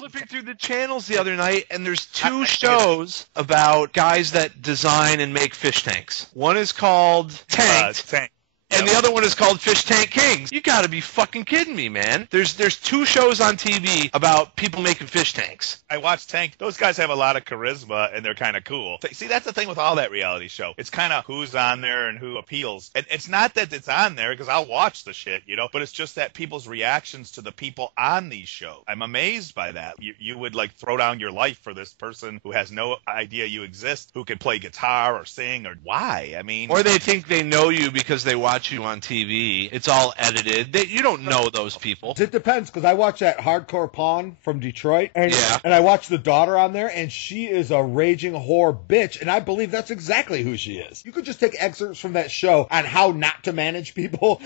flipping through the channels the other night, and there's two shows about guys that design and make fish tanks. One is called Tanked. And the other one is called Fish Tank Kings. You got to be fucking kidding me, man. There's two shows on TV about people making fish tanks. I watch Tank. Those guys have a lot of charisma, and they're kind of cool. See, that's the thing with all that reality show. It's kind of who's on there and who appeals. And it's not that it's on there, because I'll watch the shit, but it's just that people's reactions to the people on these shows. I'm amazed by that. You would, like, throw down your life for this person who has no idea you exist, who can play guitar or sing, or why? I mean... Or they think they know you because they watch you on TV. It's all edited. You don't know those people. It depends, because I watch that Hardcore Pawn from Detroit, and I watch the daughter on there, and she is a raging whore bitch, and I believe that's exactly who she is. You could just take excerpts from that show on how not to manage people.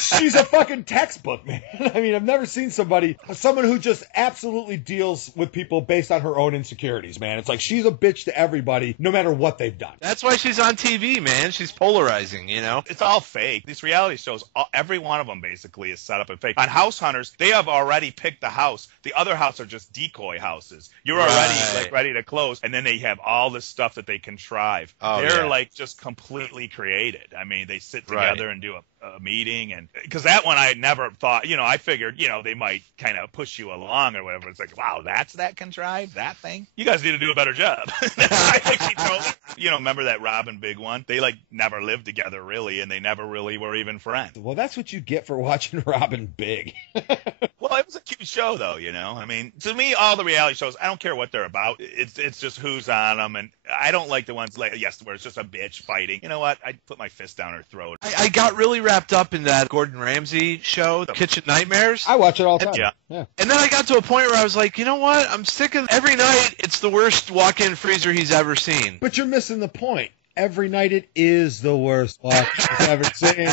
She's a fucking textbook, man. I mean, I've never seen someone who just absolutely deals with people based on her own insecurities, man. It's like she's a bitch to everybody, no matter what they've done. That's why she's on TV, man. She's polarizing, It's all fake. These reality shows, every one of them basically is set up and fake. On House Hunters, they have already picked the house. The other house are just decoy houses. You're already ready to close, and then they have all this stuff that they contrive. They're like just completely created. I mean, they sit together and do a meeting, and because that one I never thought, I figured, they might kind of push you along or whatever. It's like, wow, that's that contrived, that thing. You guys need to do a better job. I think she told me. Remember that Robin Big one? They like never lived together really, and they never really were even friends. Well, that's what you get for watching Robin Big. Well, it was a cute show though, I mean, to me, all the reality shows, I don't care what they're about. It's just who's on them, and I don't like the ones where it's just a bitch fighting. You know what? I'd put my fist down her throat. I got really wrapped up in that Gordon Ramsay show, The Kitchen Nightmares. I watch it all the time. Yeah. And then I got to a point where I was like, you know what? I'm sick of every night. It's the worst walk-in freezer he's ever seen. But you're missing the point. Every night it is the worst walk he's ever seen.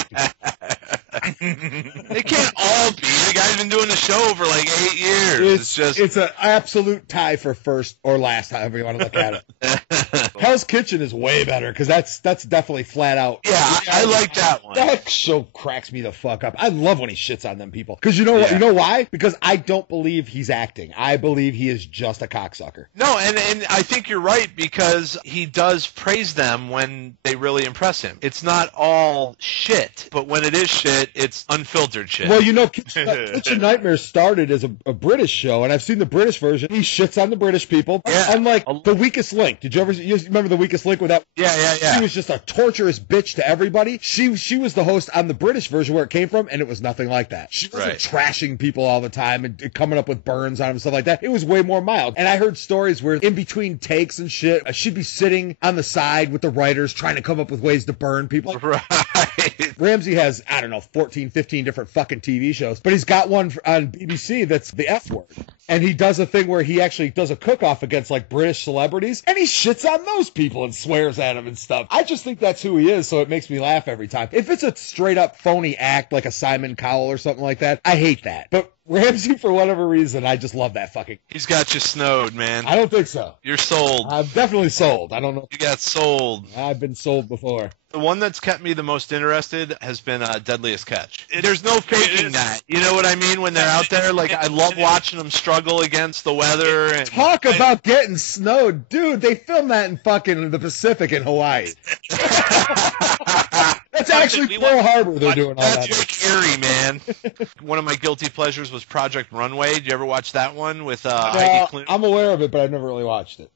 They can't all be. The guy's been doing the show for like 8 years. It's an absolute tie for first or last, however you want to look at it. Hell's Kitchen is way better, because that's definitely flat out. Yeah, I like that one. That show cracks me the fuck up. I love when he shits on them people. Because you know why? Because I don't believe he's acting. I believe he is just a cocksucker. No, and I think you're right, because he does praise them when they really impress him. It's not all shit, but when it is shit, it's unfiltered shit. Well, Kitchen Nightmares started as a British show, and I've seen the British version. He shits on the British people. Yeah. Unlike The Weakest Link. Did you remember The Weakest Link with that? Yeah. She was just a torturous bitch to everybody. She was the host on the British version where it came from, and it was nothing like that. She wasn't trashing people all the time and coming up with burns on them and stuff like that. It was way more mild. And I heard stories where in between takes and shit, she'd be sitting on the side with the writers trying to come up with ways to burn people. Right. Ramsey has, 14, 15 different fucking TV shows, but he's got one on BBC that's the F word. And he does a thing where he actually does a cook-off against, like, British celebrities, and he shits on those people and swears at them and stuff. I just think that's who he is, so it makes me laugh every time. If it's a straight-up phony act, like a Simon Cowell or something like that, I hate that. But Ramsey, for whatever reason, I just love that fucking... He's got you snowed, man. I don't think so. You're sold. I'm definitely sold. I don't know. You got sold. I've been sold before. The one that's kept me the most interested has been Deadliest Catch. There's no faking that. You know what I mean? When they're out there, like, I love watching them struggle against the weather. And talk about getting snowed. Dude, they filmed that in fucking the Pacific in Hawaii. That's actually Pearl Harbor they're doing all that. That's scary, man. One of my guilty pleasures was Project Runway. Did you ever watch that one with Heidi Klum? I'm aware of it, but I've never really watched it.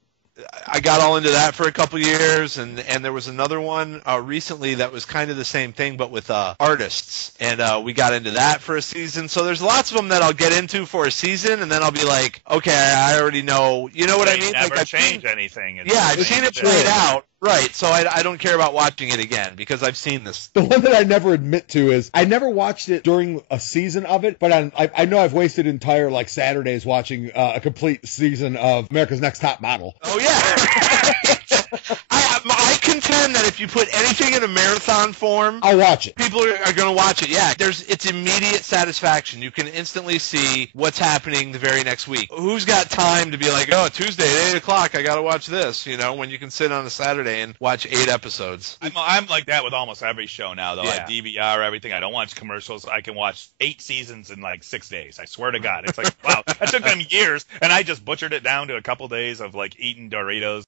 I got all into that for a couple years, and there was another one recently that was kind of the same thing, but with artists, and we got into that for a season. So there's lots of them that I'll get into for a season, and then I'll be like, okay, I already know. You know what I mean? Never like, change anything. I've seen it played out. Right, so I don't care about watching it again because I've seen this. The one that I never admit to is I never watched it during a season of it, but I know I've wasted entire like Saturdays watching a complete season of America's Next Top Model. Oh yeah. I contend that if you put anything in a marathon form, I'll watch it. People are going to watch it. Yeah, it's immediate satisfaction. You can instantly see what's happening the very next week. Who's got time to be like, oh, Tuesday at 8 o'clock, I got to watch this, when you can sit on a Saturday and watch 8 episodes. I'm like that with almost every show now, though. Yeah. I DVR everything. I don't watch commercials. I can watch 8 seasons in like 6 days. I swear to God. It's like, wow, that took them years, and I just butchered it down to a couple days of like eating Doritos.